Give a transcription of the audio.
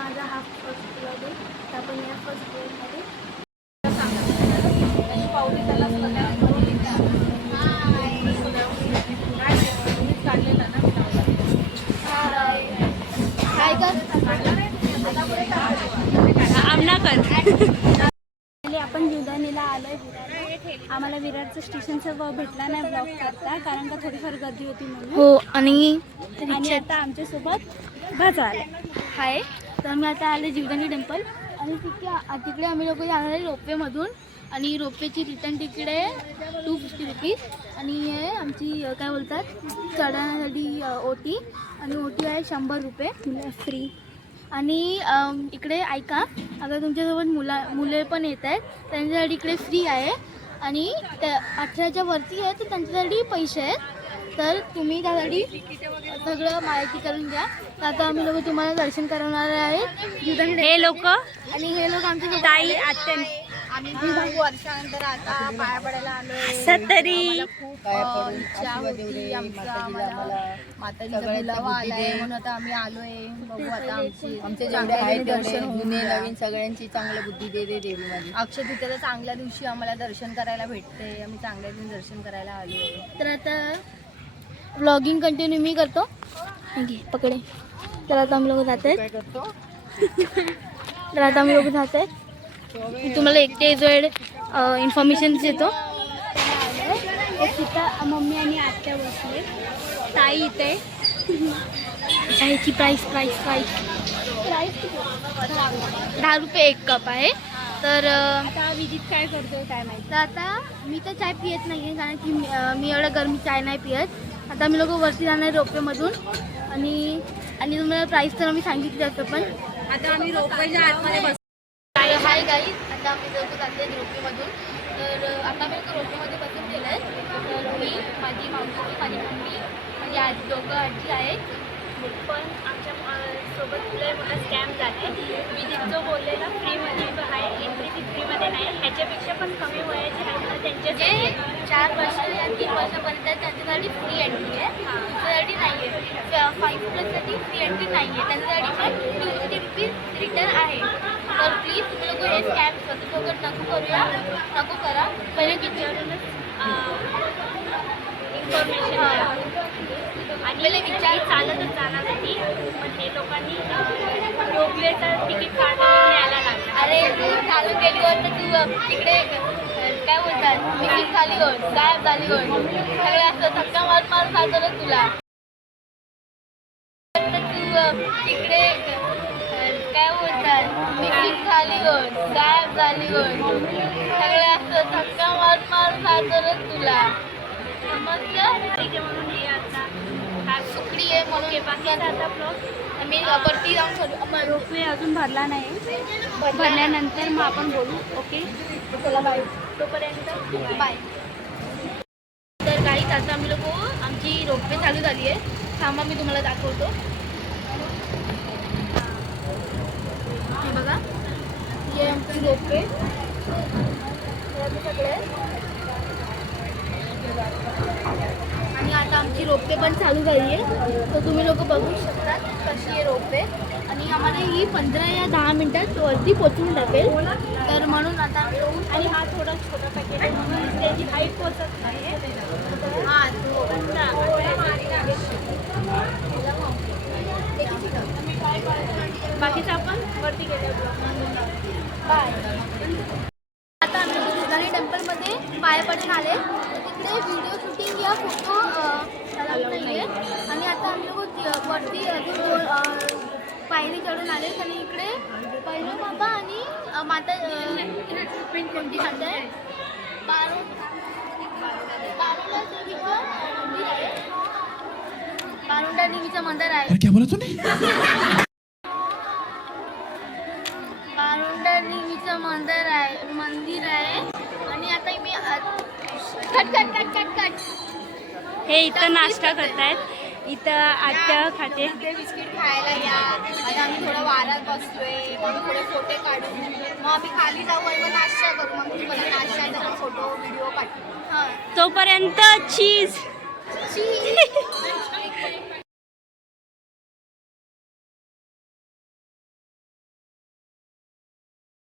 माझा हा first blog आहे. तर आपण या फर्स्ट ब्लॉगमध्ये पावली त्याला काढलेला ना काय कर आमनाकर. आपण जीवदानीला आलोय विरार. आम्हाला विरारचं स्टेशनचं भेटला नाही ब्लॉग करता कारण का थोडीफार गर्दी होती म्हणून. हो आणि आता आमच्यासोबत भाचा आला हाय. तर मी आता आले जीवदानी टेम्पल आणि तिकडे आम्ही लोक जाणार आहे रोपवेमधून. आणि रोपवेची रिटर्न तिकीट आहे 250 रुपीज. आणि हे आमची काय बोलतात चढण्यासाठी ओटी. आणि ओटी आहे 100 रुपये फ्री. आणि इकडे ऐका, अगर तुमच्यासोबत मुले पण येत आहेत त्यांच्यासाठी इकडे फ्री आहे. आणि त्या 18च्या वरती आहे तर त्यांच्यासाठी पैसे आहेत. तर तुम्ही त्यासाठी सगळं माहिती करून घ्या. तर आता आम्ही लोक तुम्हाला दर्शन करवणार आहे. हे लोक आणि हे लोक आमच्या ताई आत्या आम्ही खूप वर्षानंतर आता पाया पडायला आलोय. सत्तरी खूप इच्छा होती आम्हाला माताजीचा बुलावा आलाय म्हणून आता आम्ही आलोय. बघू आता आमचे जेवढे आहेत दर्शन जुने नवीन सगळ्यांची चांगली बुद्धी दे देवी माझी. अक्षय तृतीयेच्या चांगल्या दिवशी आम्हाला दर्शन करायला भेटते. आम्ही चांगल्या दिवशी दर्शन करायला आलोय. तर आता व्लॉगिंग कंटिन्यू मी करतो. पकडे. तर आता आम्ही लोक जात आहेत. तर आता आम्ही लोक जात आहेत. मी तुम्हाला एकटे जो इन्फॉर्मेशन देतो. तिथं मम्मी आणि आत्या बसले. ताई इथे. चायची प्राईस 10 रुपये 1 कप आहे. तर आता विजित काय करतोय काय माहिती. तर आता मी तर चाय पियत नाही आहे कारण की मी एवढं गरमी चाय नाही पियत. आता आम्ही लोक वरती जाणार आहे रोपवेमधून. आणि तुम्हाला प्राईस तर आम्ही सांगितलं होतं पण आता आम्ही रोपवेच्या आतमध्ये बस. हाय गाईज, आता आम्ही दोघं जाते रोपवेमधून. तर आता आम्ही रोपवेमध्ये बसून गेलं आहे. तर मी माझी मावशी माझी मम्मी माझी आजी दोघं आजी आहेत. पण आमच्या सोबत लय मोठा स्कॅम झाला आहे. विजित जो बोललेला फ्रीमध्ये आहे एंट्री ती फ्रीमध्ये नाही. ह्याच्यापेक्षा पण कमी वयाचे आहेत ना त्यांचे जे 4 वर्ष या 3 वर्षापर्यंत त्यांच्यासाठी फ्री एंट्री आहे. तुमच्यासाठी नाही आहे. 5+साठी फ्री एंट्री नाही आहे. त्यांच्यासाठी पण 250 रुपीज रिटर्न आहे. तर प्लीज तुम्ही लोक हे स्कॅम स्वतः नको करा. पहिले विचारूनच इन्फॉर्मेशन आणि पहिले विचार चालतच जाणार नाही. पण हे लोकांनी रोपवेचं तिकीट काढून न्यायला लागलं. अरे तू चालू केलीवर तर तू तिकडे काय बोलतात मिसिंग झाली होत गायब झाली होत सगळे असं धक्का मार खातो ना तुला. तू तिकडे काय बोलतात मिसिंग झाली होत गायब झाली होत सगळे असं धक्का मार खातो ना तुला. समजलं म्हणून हे आता सुकडी आहे म्हणून बाकी आता ब्लॉग मी वरती जाऊन रोपवे अजून भरला नाही. भरल्यानंतर मग आपण बोलू. ओके चला बाय. तोपर्यंत बाय. तर काही आता आम्ही लोक आमची रोपवे चालू झाली आहे. थांबा मी तुम्हाला दाखवतो. हे बघा हे आमची रोपवे सगळे. आणि आता आमची रोपवे पण चालू झाली आहे. तर तुम्ही लोक बघू शकता कशी आहे रोपवे. आणि आम्हाला ही 15 या 10 मिनिटात वरती पोचवून टाकेल. तर म्हणून आता आणि हा थोडा छोटा पॅकेट आहे म्हणून त्याची हाईट पोचत नाही. बाकीचं आपण वरती गेलो बाय. आता आम्ही जीवदानी टेम्पलमध्ये पाया पडून आले. तिकडे व्हिडिओ शूटिंग या फोटो नाही आहे. आणि आता आम्ही लोक वरती अजून पायरी चढून आले. आणि इकडे पहिलं बाबा आणि माता कोणती माता आहे बारुंडा देवीचं मंदिर आहे. बारुंडा देवीचं मंदिर आहे. आणि आता मी कट हे इथं नाश्ता करतायत. इथं आत्या खाते. बिस्किट खायला या. आता आम्ही थोडं वारात बसतोय. मग थोडे फोटो काढू. मग आम्ही खाली जाऊ आणि मग नाश्ता करू. मग तुम्हाला नाश्त्याचा फोटो व्हिडिओ पाठवू. तोपर्यंत चीज